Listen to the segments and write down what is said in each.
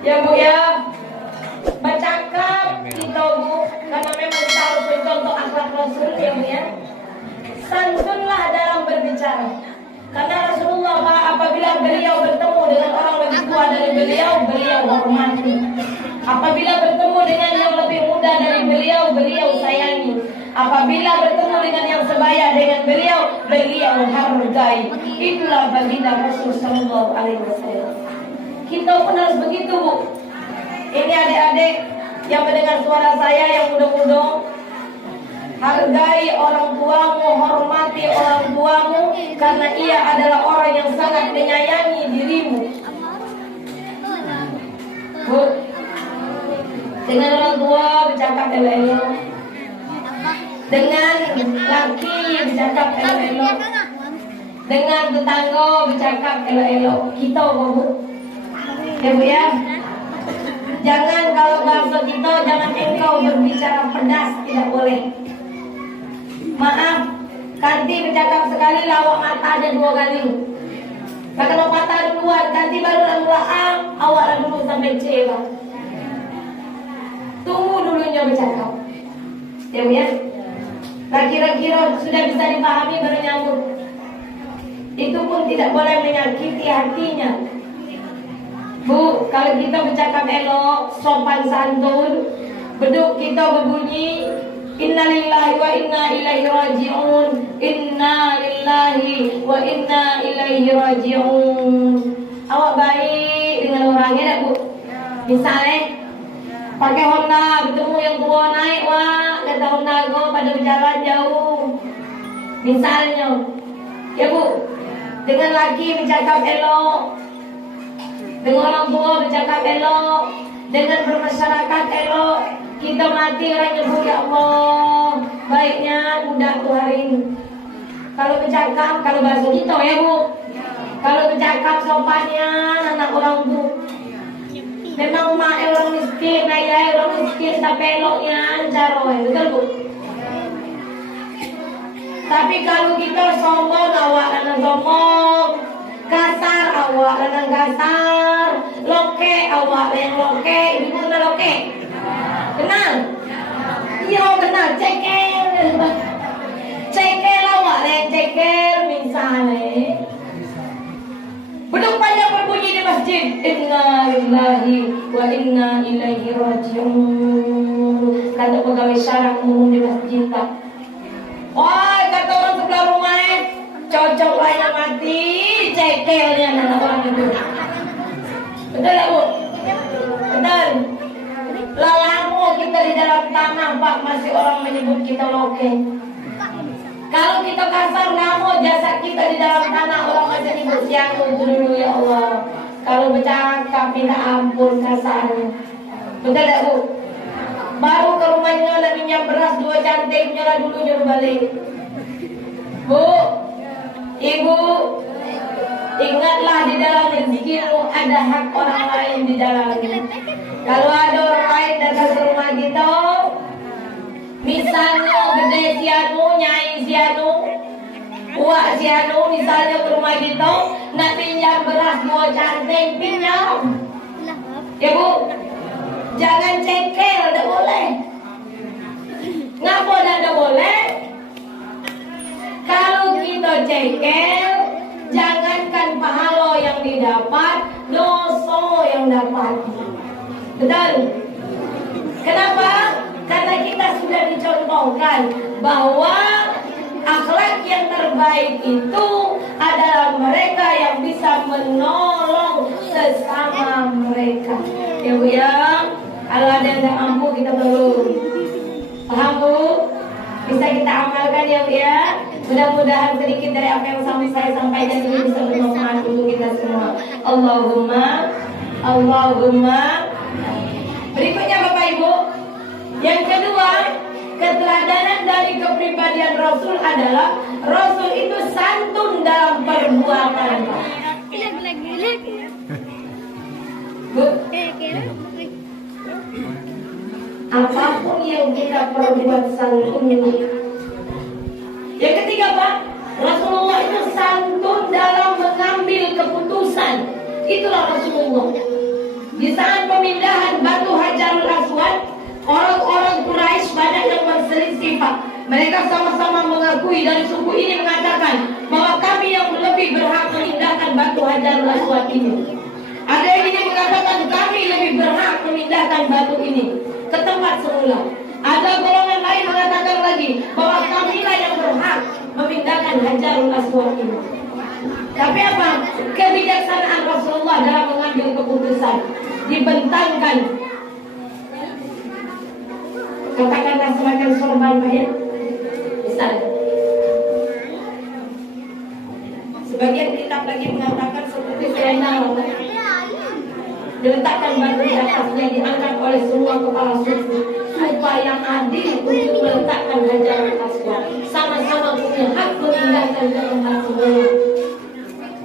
Ya Bu ya, bercakap kita Bu, karena memang kita harus mencontoh akhlak Rasul ya Bu ya. Santunlah dalam berbicara. Karena Rasulullah apabila beliau bertemu dengan orang lebih tua dari beliau, beliau hormati. Apabila bertemu dengan yang lebih muda dari beliau, beliau sayangi. Apabila bertemu dengan yang sebaya dengan beliau, beliau hargai. Itulah baginda Rasul sallallahu alaihi wasallam. Kita pun harus begitu Bu. Ini adik-adik yang mendengar suara saya yang muda-muda, hargai orang tuamu, hormati orang tuamu, karena ia adalah orang yang sangat menyayangi dirimu. Bu, dengan orang tua bercakap elok-elok, dengan laki bercakap elok-elok, dengan tetangga bercakap elok-elok. Kita Bu, ya Bu ya. Jangan kalau bahasa kita, jangan engkau berbicara pedas, tidak boleh. Maaf, Kanti bercakap sekali, lawak mata ada 2 kali. Kalau patah duluan, Kanti baru lalu awak dulu sampai C. Tunggu dulunya bercakap. Ya Bu ya. Nah kira-kira sudah bisa dipahami baru nyambut. Itu pun tidak boleh menyakiti hatinya. Bu, kalau kita bercakap elok, sopan santun, beduk kita berbunyi innalillahi wa inna ilaihi raji'un, inna lillahi wa inna ilaihi raji'un. Awak baik dengan orangnya tak Bu? Misalnya pakai Honda, bertemu yang tua naik wah, kata Honda go pada berjalan jauh. Misalnya, ya Bu, dengan laki bercakap elok, dengan orang tua bercakap elok, dengan bermasyarakat elok. Kita mati orang nyebut ya Allah, baiknya mudah tuh hari ini. Kalau bercakap, kalau bahasa kita ya Bu, kalau bercakap sopannya anak orang tuh. Memang mak orang miskin, ayah orang miskin, tapi eloknya ancaroy, betul Bu? Tapi kalau kita sombong, awak dan sombong, kasar awak dan kasar, loke awak yang loke, ibu kenal loke? Kenal? Iya kenal, cekel. Cekel awak yang cekel misalnya. Beduk panjang berbunyi di masjid, inna lillahi wa inna ilaihi raji'un. Kata pegawai syarah umum di masjid tak. Wah, kata orang sebelah rumah cocok lah yang mati, cekelnya anak orang itu. Betul ya Bu? Betul. Lalamu kita di dalam tanah Pak, masih orang menyebut kita loke. Kalau kita kasar ngamu, jasad kita di dalam tanah orang masih menyebut siang dulu ya Allah. Kalau bercakap minta ampun kasarnya. Betul ya Bu? Baru ke rumahnya ada minyak beras 2 cantik, nyola dulu nyuruh balik. Bu, Ibu, ingatlah di dalam rezekimu ada hak orang lain di dalamnya. Kalau ada orang lain datang ke rumah kita, Misalnya gede sianu, nyai sianu, uak sianu, misalnya ke rumah kita, nak pinjam beras 2 canting, pinjam. Ya Bu, jangan cengkel, tak boleh. Ngapa tak boleh? Kalau kita cengkel, jangankan pahala yang didapat, dosa yang dapat. Betul? Kenapa? Karena kita sudah dicontohkan bahwa akhlak yang terbaik itu adalah mereka yang bisa menolong sesama mereka. Ya Bu ya, kalau ada yang tak mampu kita tolong. Paham Bu? Bisa kita amalkan ya Bu ya. Mudah-mudahan sedikit dari apa yang saya sampaikan ini bisa bermanfaat untuk kita semua. Allahumma. Berikutnya Bapak Ibu, yang kedua, keteladanan dari kepribadian Rasul adalah Rasul itu santun dalam perbuatan. Bu, apapun yang kita perbuat santun. Yang ketiga Pak, Rasulullah itu santun dalam mengambil keputusan. Itulah Rasulullah. Di saat pemindahan batu Hajarul Aswad, orang-orang Quraisy banyak yang berselisih Pak. Mereka sama-sama mengakui dari suku ini mengatakan bahwa kami yang lebih berhak memindahkan batu Hajarul Aswad ini. Ada yang ini mengatakan kami lebih berhak memindahkan batu ini ke tempat semula. Ada golongan lain mengatakan lagi bahwa kamilah yang berhak memindahkan Hajarul Aswad ini. Tapi apa? Kebijaksanaan Rasulullah dalam mengambil keputusan dibentangkan. Katakanlah semacam sorban Pak ya. Misalnya sebagian kitab lagi mengatakan seperti selendang diletakkan batu di atasnya, diangkat oleh semua kepala suku supaya yang adil untuk meletakkan Hajarul Aswad. Sama-sama punya hak memindahkan ke tempat semula.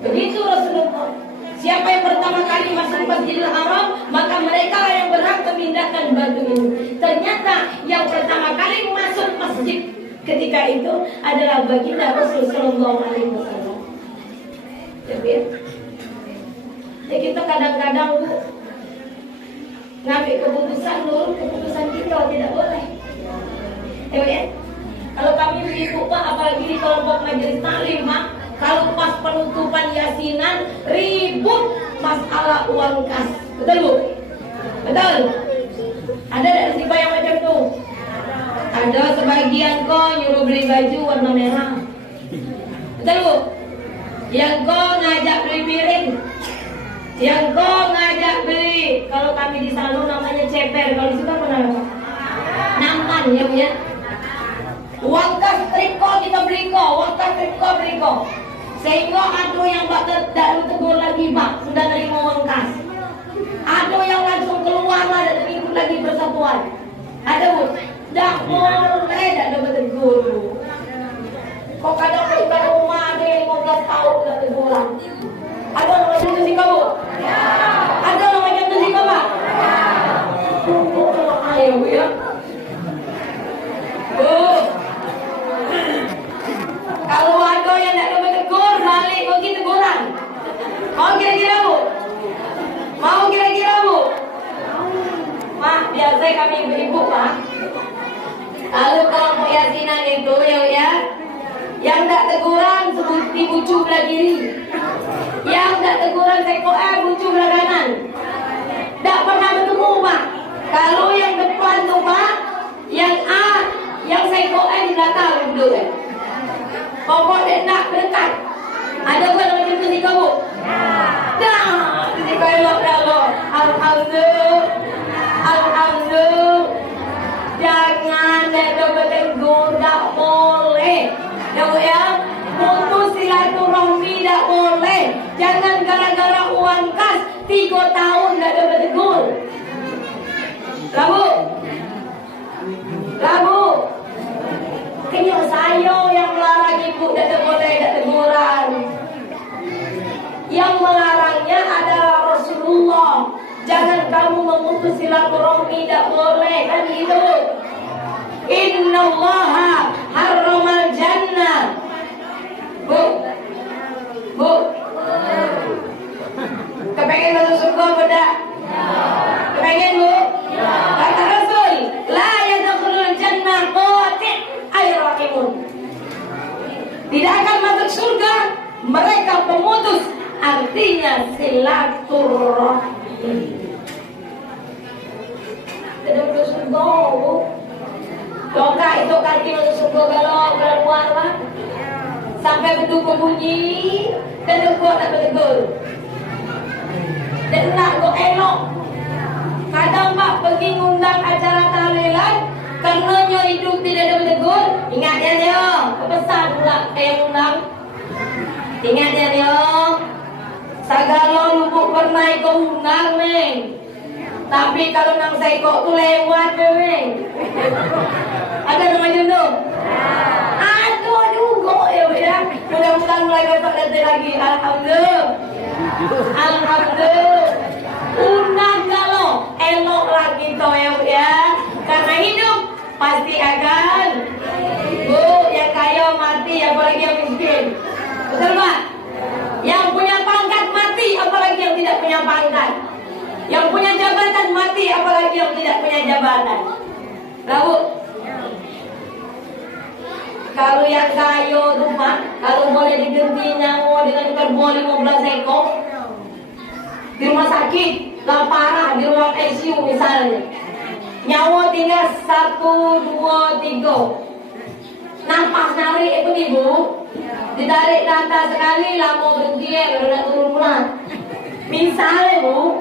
Begitu Rasulullah. Siapa yang pertama kali masuk Masjidil Haram, maka mereka yang berhak memindahkan batu ini. Ternyata yang pertama kali masuk masjid ketika itu adalah baginda Rasul Sallallahu Alaihi Wasallam. Jadi kita kadang-kadang ngambil keputusan nurut keputusan kita tidak boleh. Ya. Kalau kami ibu Pak, apalagi di kelompok majelis taklim Pak, kalau pas penutupan yasinan ribut masalah uang kas. Betul Bu? Betul? Ada dari tipe yang macam itu? Ada sebagian kok nyuruh beli baju warna merah. Betul Bu? Yang kok ngajak beli piring. Yang kok ngajak beli, kalau kami di sana namanya ceper, kalau di situ apa namanya? Nampan ya Bu ya. Uang kas triko kita beli kok, uang kas triko beli kok. Sehingga ada yang tak tegur lagi Pak, sudah terima uang kas. Ada yang langsung keluar lah dan ikut lagi persatuan. Ada Bu, tak boleh tak dapat tegur Bu. Kok kadang kita rumah ada yang 15 tahun tak teguran. Ada orang macam tu sih kamu? Ada orang macam tu sih kamu Pak? Ayo Bu ya. Bu, kalau ada yang tak dapat tegur, balik bagi teguran. Mau kira-kira Bu? Mau kira-kira Bu? Mak, biasa kami ibu-ibu Pak. Kalau kelompok yasinan itu ya, yang tak teguran seperti bucu belah kiri, yang tak teguran sekolah bucu belah kanan. Tak pernah bertemu Pak. Kalau yang depan tu Pak, yang A, yang sekolah di belakang duduk. Pokok dia nak berdekat. Ada buat macam tu ni kamu? Dah, jadi kau elok dah lo. Alhamdulillah. Jangan ada bertegur, tak boleh. Ya, putus silaturahmi tak boleh. Jangan gara-gara uang kas 3 tahun tak ada bertegur. Kamu. Kenyok saya yang melarang ibu tak boleh tak teguran. Yang melarangnya adalah Rasulullah. Jangan kamu memutus silaturahmi, tak boleh kan gitu. Innallaha harramal jannah. Bu, bu, kepengen masuk surga beda? Kepengen bu? Kata Rasul, la yadkhulul jannah qati' ay rahimun. Tidak akan masuk surga mereka pemutus, artinya silaturahim. Tidak masuk surga bu. Loka itu kaki masuk surga kalau keluar lah. Sampai beduk bunyi, dan gua tak bertegur. Dan nak gua elok. Kadang pak pergi ngundang acara tahlilan, karena nyo hidup tidak ada bertegur. Ingat ya dia, pesan pula yang undang. Ingat ya dia, segala lubuk pernah kau undang nih. Tapi kalau nang saya kok tu lewat nih. Ada nama jodoh? Aduh juga ya beda. Mudah-mudahan mulai besok nanti lagi. Alhamdulillah. Alhamdulillah. Undang kalau elok lagi toh ya. Karena hidup pasti akan. Bu, yang kaya mati, apalagi yang miskin. Betul pak? Yang punya pangkat mati, apalagi yang tidak punya pangkat. Yang punya jabatan mati, apalagi yang tidak punya jabatan. Tahu? Kalau yang kaya rumah, kalau boleh diganti nyawa dengan kerbau 15 ekor di rumah sakit, lah parah di ruang ICU misalnya, nyawa tinggal 1, 2, 3, nampak narik itu ibu, ditarik ke atas sekali, lah mau berhenti, udah turun pulang. Misalnya bu,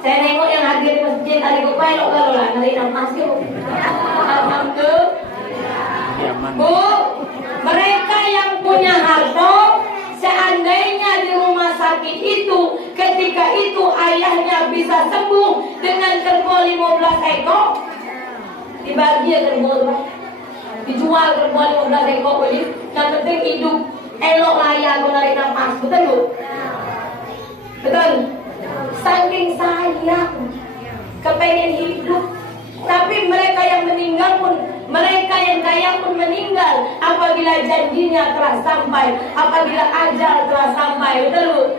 saya nengok yang hadir di masjid, ada kepala elok kalau lah, narik nafas itu. Alhamdulillah. Bu, mereka yang punya harta, seandainya di rumah sakit itu, ketika itu ayahnya bisa sembuh dengan kerbau 15 ekor, dibagi kerbau, dijual kerbau 15 ekor beli, yang penting hidup elok layak menarik nafas, betul bu? Betul? Saking sayang, kepengen hidup. Tapi mereka yang meninggal pun, mereka yang kaya pun meninggal apabila janjinya telah sampai, apabila ajal telah sampai, betul bu?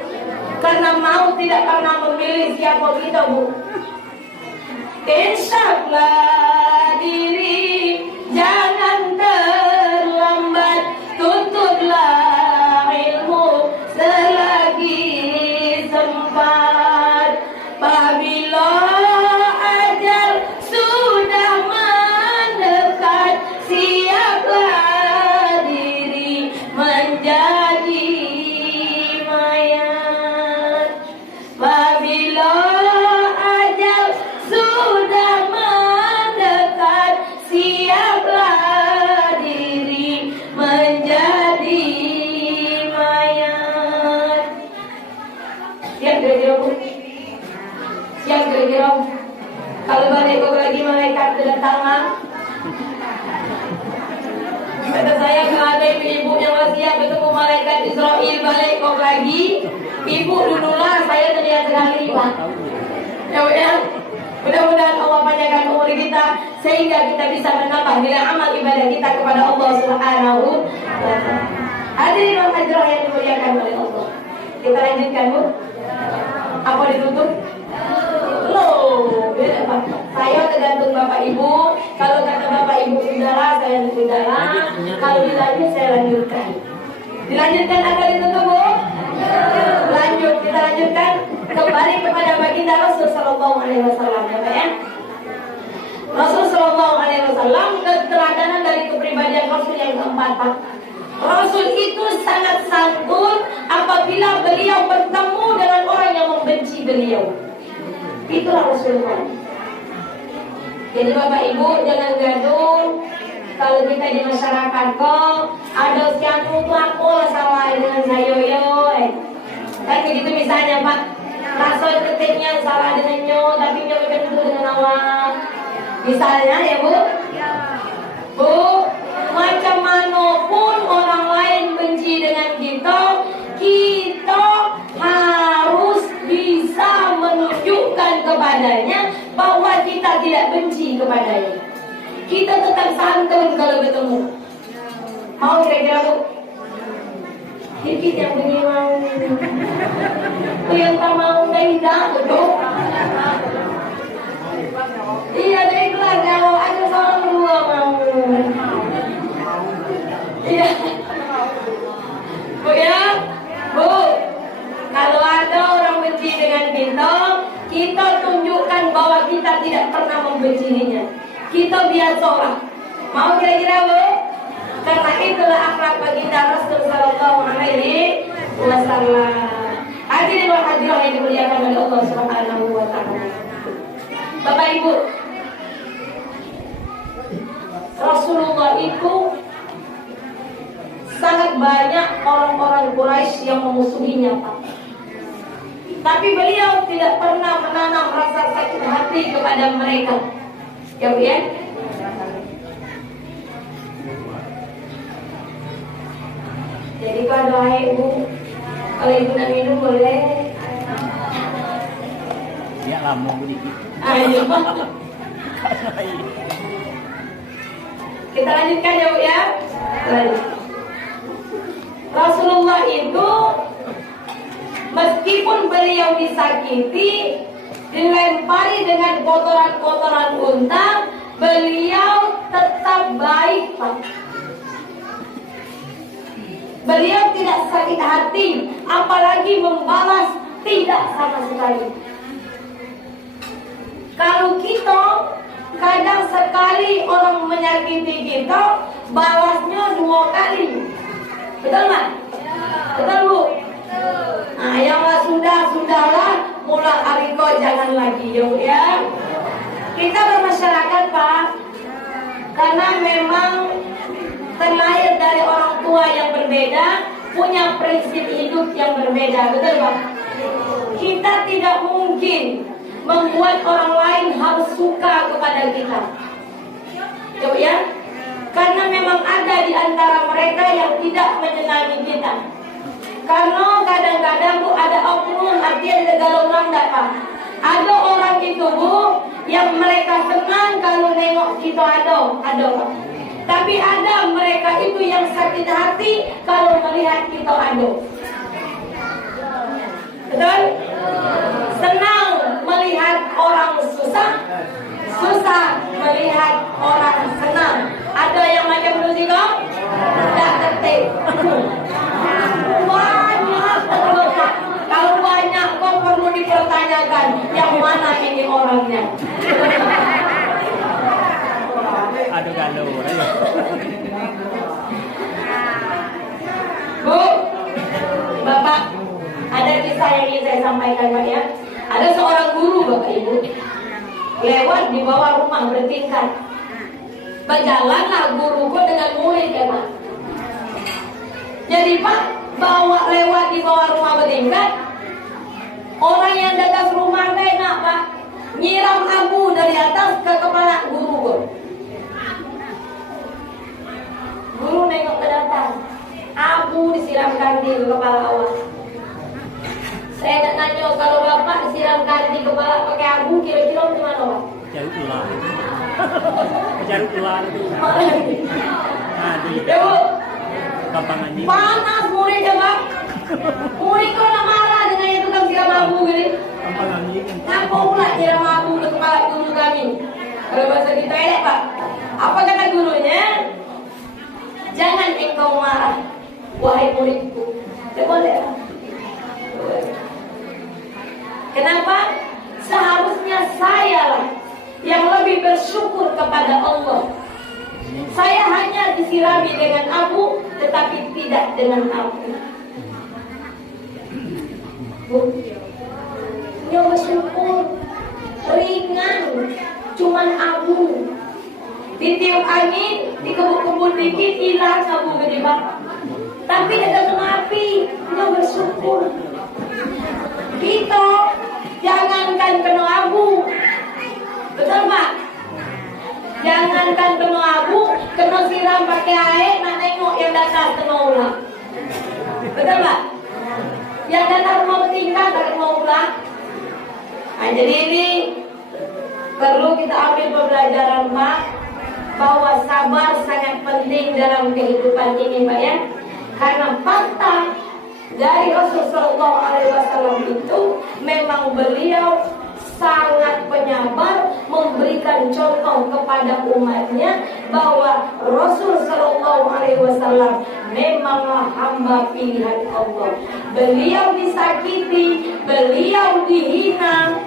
Karena mau tidak pernah memilih siapa kita bu. InsyaAllah diri, jangan terlambat, tuntutlah ilmu selagi sempat. Apabila ajal sudah mendekat, siaplah diri menjadi mayat. Apabila ajal sudah mendekat, siaplah diri menjadi mayat. Siap kira-kira bu? Siap kira-kira? Kalau balik kok lagi malaikat kedatangan, kata saya kalau ada ibu yang wasiat ketemu malaikat Israel balik kok lagi, ibu dululah, saya terlihat sekali pak. Ya, mudah-mudahan Allah panjangkan umur kita sehingga kita bisa menambah nilai amal ibadah kita kepada Allah Subhanahu wa taala. Hadirin dan hadirat yang dimuliakan oleh Allah. Kita lanjutkan bu. Apa ditutup? Loh, beda pak. Saya tergantung bapak ibu. Kalau kata bapak ibu saudara, saya saudara. Kalau dilanjut saya lanjutkan. Dilanjutkan akan ditutup bu? Lanjut, kita lanjutkan kembali kepada baginda Rasul Sallallahu Alaihi Wasallam ya pak ya. Rasul Sallallahu Alaihi Wasallam, keteladanan dari kepribadian Rasul yang keempat pak. Rasul itu sangat santun apabila beliau bertemu dengan orang yang membenci beliau. Itulah Rasulullah. Jadi bapak ibu jangan gaduh. Kalau kita di masyarakat kok ada siang itu aku salah dengan saya yo. Kan begitu misalnya pak, Rasul ketiknya salah dengan nyo, tapi nyo berkentu dengan awak. Misalnya ya bu, bu, macam manapun orang lain benci dengan kita, kita harus bisa menunjukkan kepadanya bahwa kita tidak benci kepadanya. kita tetap santun kalau ketemu. Mau kira-kira Bu? Dikit yang begini mau. Itu yang tak mau beda betul. Iya dari kelas kalau ada seorang dua mau. Iya. Bu ya, Bu. Kalau ada orang benci dengan kita, kita tunjukkan bahwa kita tidak pernah membencinya. Kita biasa orang. Mau kira-kira Bu? Karena itulah akhlak baginda Rasul sallallahu alaihi wasallam. Hadirin wa hadirat yang dimuliakan oleh Allah Subhanahu wa taala. Bapak Ibu, Rasulullah itu sangat banyak orang-orang Quraisy yang memusuhinya, Pak. Tapi beliau tidak pernah menanam rasa sakit hati kepada mereka. Ya, Bu ya? Jadi kalau Ibu, kalau Ibu nak minum boleh. Ya lama sedikit. Ayo. Kita lanjutkan ya Bu ya. Lanjut. Rasulullah itu meskipun beliau disakiti, dilempari dengan kotoran-kotoran unta, beliau tetap baik, Pak. Beliau tidak sakit hati, apalagi membalas, tidak sama sekali. Kalau kita kadang sekali orang menyakiti kita, balasnya 2 kali. Betul nggak? Betul Bu? Nah, yang sudahlah, mulai hari kau jangan lagi ya. Kita bermasyarakat Pak, karena memang terlahir dari orang tua yang berbeda, punya prinsip hidup yang berbeda, betul Pak? Kita tidak mungkin membuat orang lain harus suka kepada kita. Coba ya, karena memang ada di antara mereka yang tidak menyenangi kita. Karena kadang-kadang Bu ada oknum, artinya galau rendah Pak. Ada orang itu Bu yang mereka senang kalau nengok kita ada Pak. Tapi ada mereka itu yang sakit hati kalau melihat kita ada. Betul? Senang melihat orang susah, susah melihat orang senang. Ada yang macam itu sih kok? Tidak tertib. Banyak. Kalau banyak kok perlu dipertanyakan yang mana ini orangnya. Aduh galau. Bu, Bapak, ada kisah yang ingin saya sampaikan Pak ya. Ada seorang guru Bapak Ibu lewat di bawah rumah bertingkat. Berjalanlah guruku dengan murid ya Pak. Jadi Pak, lewat di bawah rumah bertingkat, orang yang datang rumah enak Pak, nyiram abu dari atas ke kepala guru. Guru nengok ke datang, abu disiramkan di kepala awak. Saya nak tanya, kalau Bapak disiramkan di kepala pakai abu, kira-kira gimana Pak? Jarut ular. Jarut ular itu. Ya Bu, Kampangannya. panas muridnya Pak. Murid kau nak marah dengan yang tukang siram abu gini. Kampangannya. Ngapa pula siram abu ke kepala guru kami? Kalau bahasa kita elek Pak. Apa kata gurunya? Jangan engkau marah, wahai muridku. Tidak boleh. Kenapa? Seharusnya saya lah yang lebih bersyukur kepada Allah. Saya hanya disirami dengan abu, tetapi tidak dengan abu. Dia bersyukur, ringan, cuman abu. Ditiup angin, dikebut-kebut dikit, hilang abu gede Pak. Tapi tidak kena api, dia bersyukur. Kita jangankan kena abu, betul Pak? Jangankan kena abu, kena siram pakai air, nak nengok yang datang kena ulang. Betul Pak? Yang datang rumah bertingkat, tak kena ulang. Nah, jadi ini perlu kita ambil pembelajaran Pak. bahwa sabar sangat penting dalam kehidupan ini, Pak ya. Karena fakta dari Rasulullah SAW itu memang beliau sangat penyabar, memberikan contoh kepada umatnya bahwa Rasul Shallallahu Alaihi Wasallam memanglah hamba pilihan Allah. Beliau disakiti, beliau dihina,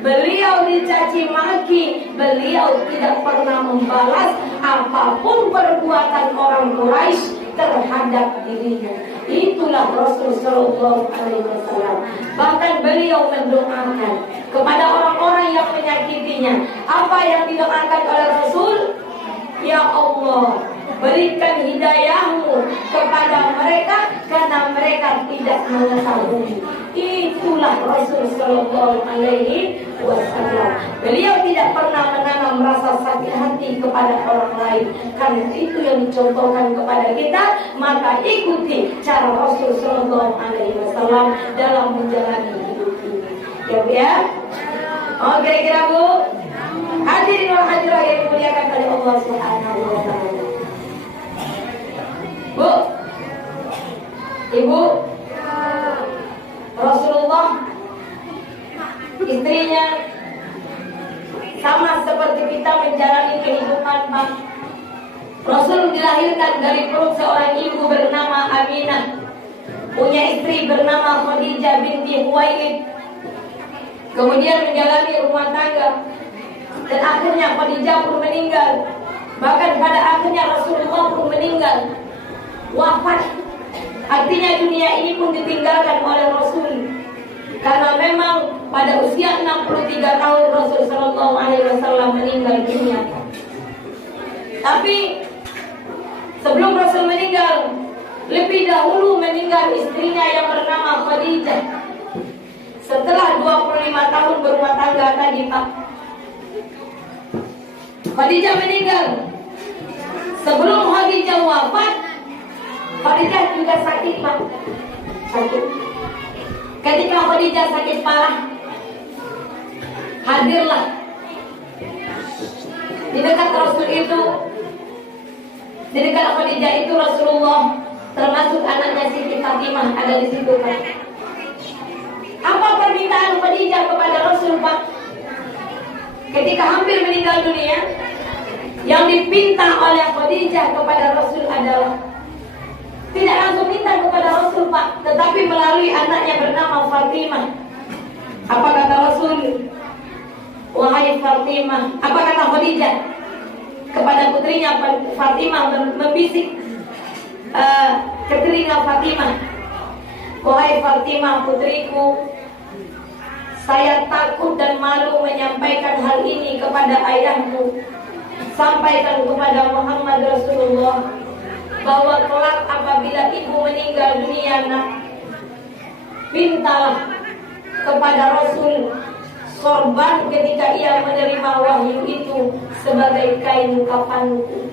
beliau dicaci maki, beliau tidak pernah membalas apapun perbuatan orang Quraisy terhadap dirinya. Itulah Rasul Shallallahu Alaihi Wasallam. Bahkan beliau mendoakan kepada orang-orang yang menyakitinya. Apa yang didoakan oleh Rasul? Ya Allah, berikan hidayahmu kepada mereka karena mereka tidak mengetahui. Itulah Rasul Shallallahu Alaihi Wasallam. Beliau tidak pernah menanam rasa sakit hati kepada orang lain. Karena itu yang dicontohkan kepada kita. Maka ikuti cara Rasul Shallallahu Alaihi Wasallam dalam menjalani hidup ini. Ya Bu ya. Oh kira-kira Bu. Hadirin wal hadirat yang dimuliakan oleh Allah Subhanahu wa taala. Bu, Ibu, Rasulullah istrinya sama seperti kita menjalani kehidupan, Pak. Rasul dilahirkan dari perut seorang ibu bernama Aminah, punya istri bernama Khadijah binti Khuwailid. Kemudian menjalani rumah tangga. Dan akhirnya Khadijah pun meninggal. Bahkan pada akhirnya Rasulullah pun meninggal, wafat. Artinya dunia ini pun ditinggalkan oleh Rasul. Karena memang pada usia 63 tahun Rasul Sallallahu Alaihi Wasallam meninggal dunia. Tapi sebelum Rasul meninggal, lebih dahulu meninggal istrinya yang bernama Khadijah. Setelah 25 tahun berumah tangga tadi, Pak, Khadijah meninggal. Sebelum Khadijah wafat, Khadijah juga sakit, Pak. Sakit. Ketika Khadijah sakit parah, hadirlah di dekat Rasul itu, di dekat Khadijah itu Rasulullah, termasuk anaknya Siti Fatimah ada di situ, Pak. Apa permintaan Khadijah kepada Rasul, Pak? Ketika hampir meninggal dunia, yang dipinta oleh Khadijah kepada Rasul adalah tidak langsung minta kepada Rasul, Pak, tetapi melalui anaknya bernama Fatimah. Apa kata Rasul? Wahai Fatimah, apa kata Khadijah kepada putrinya Fatimah, membisik ke telinga Fatimah, wahai Fatimah putriku, saya takut dan malu menyampaikan hal ini kepada ayahmu. Sampaikan kepada Muhammad Rasulullah bahwa kelak apabila ibu meninggal dunia, nak, mintalah kepada Rasul sorban ketika ia menerima wahyu itu sebagai kain kafanku.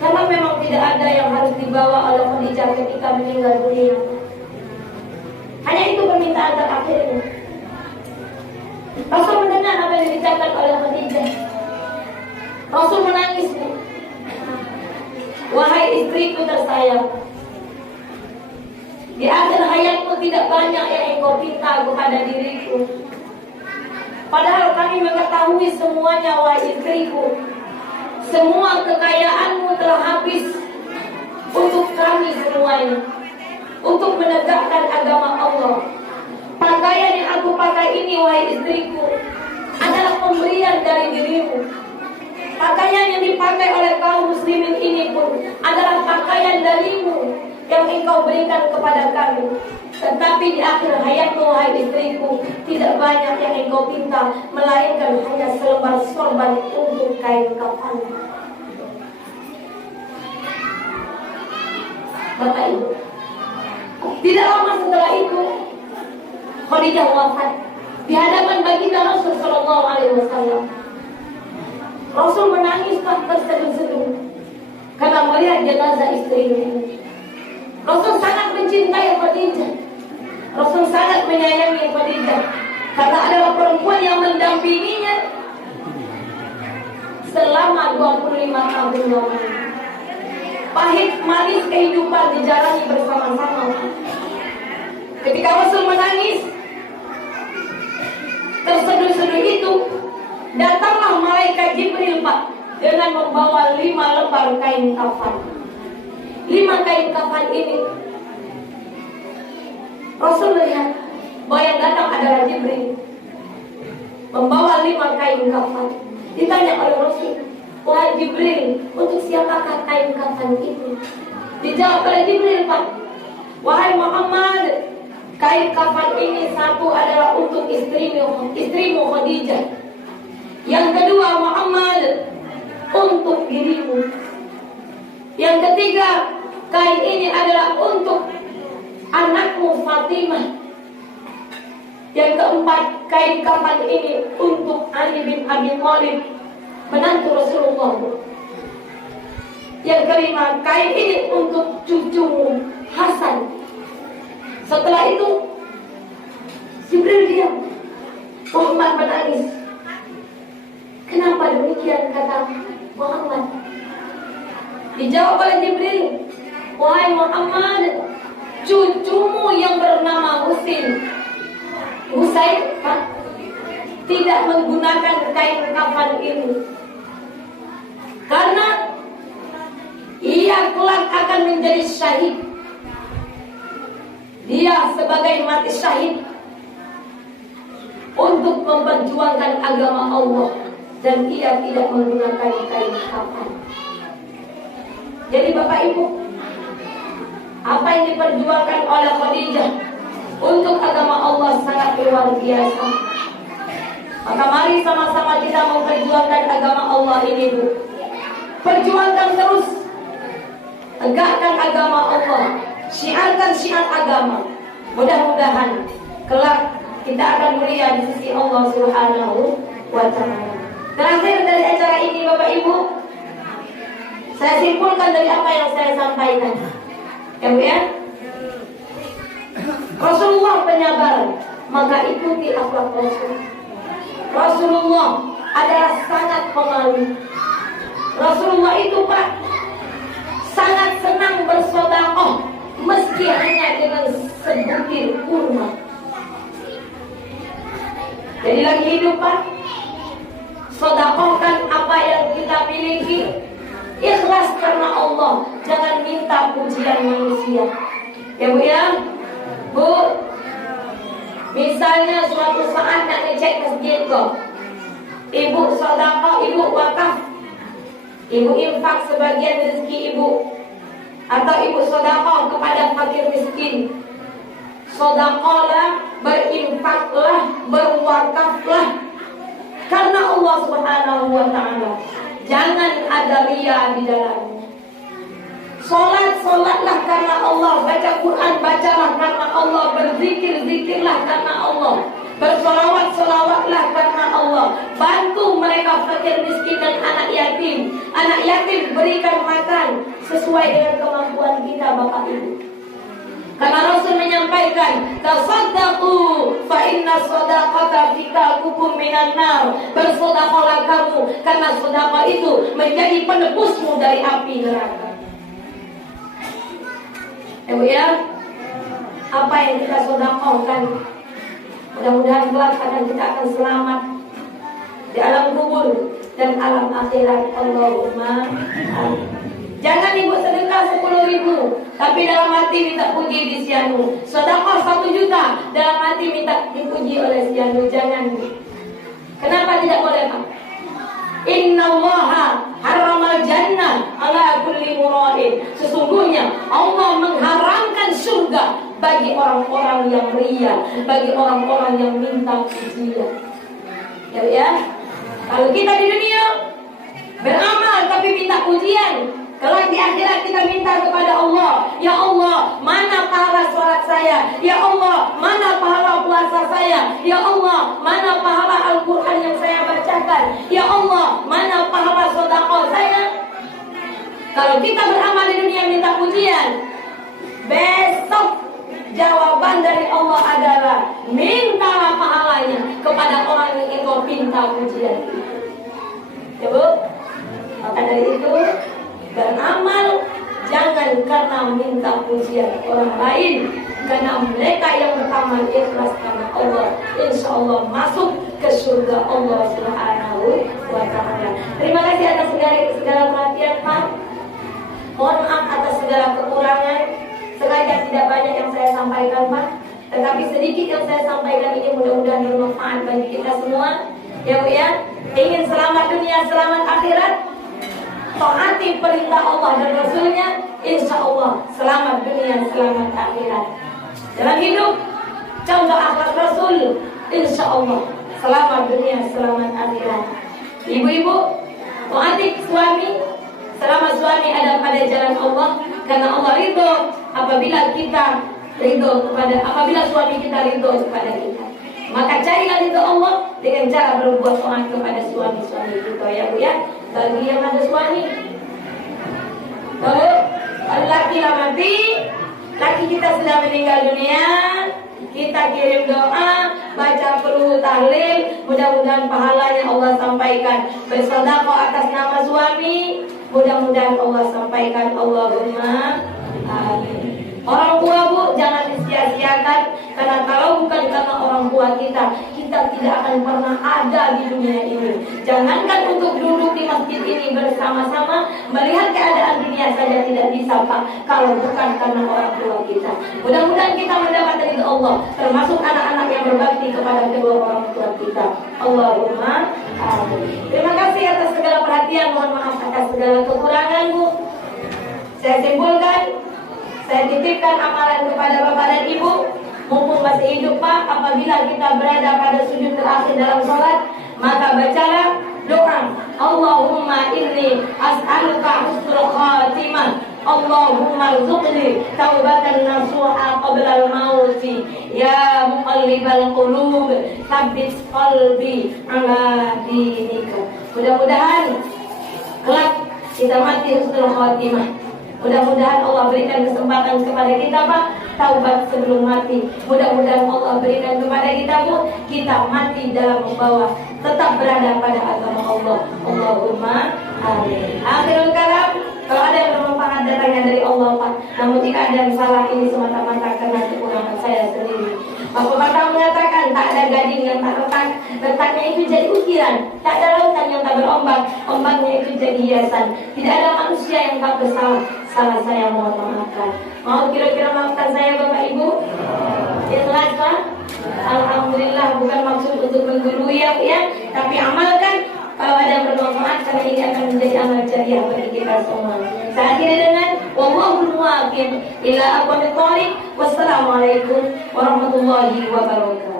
Karena memang tidak ada yang harus dibawa oleh Khadijah ketika meninggal dunia. Hanya itu permintaan terakhirnya. Rasul mendengar apa yang dibicarakan oleh Khadijah. Rasul menangis. Wahai istriku tersayang, di akhir hayatmu tidak banyak yang engkau pinta kepada diriku. Padahal kami mengetahui semuanya, wahai istriku. Semua kekayaanmu telah habis untuk kami semuanya, untuk menegakkan agama Allah. Pakaian yang aku pakai ini, wahai istriku, adalah pemberian dari dirimu. Pakaian yang dipakai oleh kaum muslimin ini pun adalah pakaian darimu yang engkau berikan kepada kami. Tetapi di akhir hayatmu, wahai istriku, tidak banyak yang engkau pinta, melainkan hanya selembar sorban untuk kain kafan. Bapak Ibu, tidak lama setelah itu Khadijah wafat di hadapan baginda Rasul Sallallahu Alaihi Wasallam. Rasul menangis, Pak, terseduh-seduh karena melihat jenazah istrinya. Rasul sangat mencintai Khadijah. Rasul sangat menyayangi Khadijah karena adalah perempuan yang mendampinginya selama 5 tahun lamanya. Pahit manis kehidupan dijalani bersama-sama. Ketika Rasul menangis, terseduh-seduh itu, datanglah malaikat Jibril, Pak, dengan membawa 5 lembar kain kafan. 5 kain kafan ini, Rasul lihat bahwa yang datang adalah Jibril, membawa 5 kain kafan. Ditanya oleh Rasul, wahai Jibril, untuk siapakah kain kafan itu? Dijawab oleh Jibril, Pak, wahai Muhammad, kain kafan ini satu adalah untuk istrimu Khadijah. Yang kedua, Muhammad, untuk dirimu. Yang ketiga, kain ini adalah untuk anakmu Fatimah. Yang keempat, kain kafan ini untuk Ali bin Abi Thalib, menantu Rasulullah. Yang kelima, kain ini untuk cucumu Hasan. Setelah itu Jibril diam. Muhammad menangis. Kenapa demikian, kata Muhammad? Dijawab oleh Jibril, wahai Muhammad, cucumu yang bernama Husain, Pak, tidak menggunakan kain kafan ini karena ia kelak akan menjadi syahid. Dia sebagai mati syahid untuk memperjuangkan agama Allah, dan ia tidak menggunakan kain kafan. Jadi Bapak Ibu, apa yang diperjuangkan oleh Khadijah untuk agama Allah sangat luar biasa. Maka mari sama-sama kita memperjuangkan agama Allah ini, Bu. Perjuangkan terus, tegakkan agama Allah, syiarkan syiar agama. Mudah-mudahan kelak kita akan mulia di sisi Allah Subhanahu wa Ta'ala. Terakhir dari acara ini, Bapak Ibu, saya simpulkan dari apa yang saya sampaikan. Ya, Rasulullah penyabar, maka ikuti akhlak Rasul. Rasulullah adalah sangat pemalu. Rasulullah itu, Pak, sangat senang bersedekah meski hanya dengan sebutir kurma. Jadi lagi hidup, Pak, sedekahkan apa yang kita miliki, ikhlas karena Allah, jangan minta pujian manusia. Ya Bu ya, Bu, misalnya suatu saat nak ngecek masjid kok, ibu sedekah, ibu wakaf, ibu infak sebagian rezeki ibu, atau ibu sedekah kepada fakir miskin. Sedekahlah, berinfaklah, berwakaflah karena Allah Subhanahu wa Ta'ala. Jangan ada riya di dalamnya. Solatlah karena Allah, baca Quran bacalah karena Allah, berzikirlah karena Allah, bersolawatlah karena Allah. Bantu mereka fakir miskin dan anak yatim. Anak yatim berikan makan sesuai dengan kemampuan kita, Bapak Ibu. Karena Rasul menyampaikan, tasaddaqu fa inna shadaqata fikakukum minan nar. Bersedekahlah kamu karena sedekah itu menjadi penebusmu dari api neraka. Ya, apa yang kita sedekahkan, mudah-mudahan kelak kita akan selamat di alam kubur dan alam akhirat. Allahumma amin. Jangan ibu sedekah 10.000, tapi dalam hati minta puji di Sianu. Sedekah 1 juta, dalam hati minta dipuji oleh Sianu. Jangan. Kenapa tidak boleh, Pak? Innallaha harramal jannah ala kulli mura'in. Sesungguhnya Allah mengharamkan surga bagi orang-orang yang ria, bagi orang-orang yang minta pujian. Ya. Kalau kita di dunia beramal tapi minta pujian, kelak di akhirat kita minta kepada Allah, ya Allah, mana pahala sholat saya? Ya Allah, mana pahala puasa saya? Ya Allah, mana pahala Al-Quran yang saya bacakan? Ya Allah, mana pahala sedekah saya? Kalau kita beramal di dunia minta pujian, besok jawaban dari Allah adalah mintalah pahalanya kepada orang yang engkau minta pujian. Ya Bu, maka dari itu minta pujian orang lain, karena mereka yang pertama ikhlas karena Allah, insya Allah masuk ke surga Allah Subhanahu wa Ta'ala. Terima kasih atas segala perhatian Pak. Mohon maaf atas segala kekurangan. Sengaja tidak banyak yang saya sampaikan Pak, tetapi sedikit yang saya sampaikan ini mudah-mudahan bermanfaat bagi kita semua. Ya Bu ya, ingin selamat dunia, selamat akhirat, taati perintah Allah dan Rasulnya, insya Allah selamat dunia, selamat akhirat. Dalam hidup contoh akhlak Rasul, insya Allah selamat dunia, selamat akhirat. Ibu-ibu, taati suami selama suami ada pada jalan Allah, karena Allah ridho apabila kita ridho kepada, apabila suami kita ridho kepada kita. Maka carilah ridho Allah dengan cara berbuat taat kepada suami-suami kita, ya Bu ya. Bagi yang ada suami, kalau laki mati, laki kita sudah meninggal dunia, kita kirim doa, baca perlu tahlil, mudah-mudahan pahalanya Allah sampaikan. Bersedekah atas nama suami, mudah-mudahan Allah sampaikan. Allahumma amin. Orang tua Bu, jangan disia-siakan, karena kalau bukan karena orang tua kita, kita tidak akan pernah ada di dunia ini. Jangankan untuk duduk di masjid ini bersama-sama, melihat keadaan dunia saja tidak bisa Pak, kalau bukan karena orang tua kita. Mudah-mudahan kita mendapat ridho Allah, termasuk anak-anak yang berbakti kepada kedua orang tua kita. Allahumma amin. Terima kasih atas segala perhatian, mohon maaf atas segala kekurangan Bu. Saya simpulkan, saya titipkan amalan kepada Bapak dan Ibu, mumpung masih hidup Pak, apabila kita berada pada sujud terakhir dalam sholat, maka bacalah doa, Allahumma inni as'aluka husnul khatimah, Allahumma rzuqni taubatan nasuha qabla al-mauti, ya muqallibal qulub tsabbit qalbi ala dinika. Mudah-mudahan kelak kita mati husnul khatimah. Mudah-mudahan Allah berikan kesempatan kepada kita Pak, taubat sebelum mati. Mudah-mudahan Allah berikan kepada kita Bu, kita mati dalam membawa, tetap berada pada agama Allah. Allahumma amin. Akhirul kalam, kalau ada yang bermanfaat datangnya dari Allah Pak. Namun jika ada yang salah, ini semata-mata karena kekurangan saya sendiri. Bapak-bapak mengatakan tak ada gading yang tak retak, retaknya itu jadi ukiran. Tak ada lautan yang tak berombak, ombaknya itu jadi hiasan. Tidak ada manusia yang tak bersalah, salah saya mohon maafkan. Mau kira-kira maafkan saya Bapak Ibu? Ikhlas Pak? Alhamdulillah, bukan maksud untuk menggurui ya, tapi amalkan. Kalau ada yang bermanfaat, karena ini akan menjadi amal jariah bagi kita semua. Saya akhiri dengan wallahul muwaffiq ila aqwamit thoriq. Wassalamualaikum warahmatullahi wabarakatuh.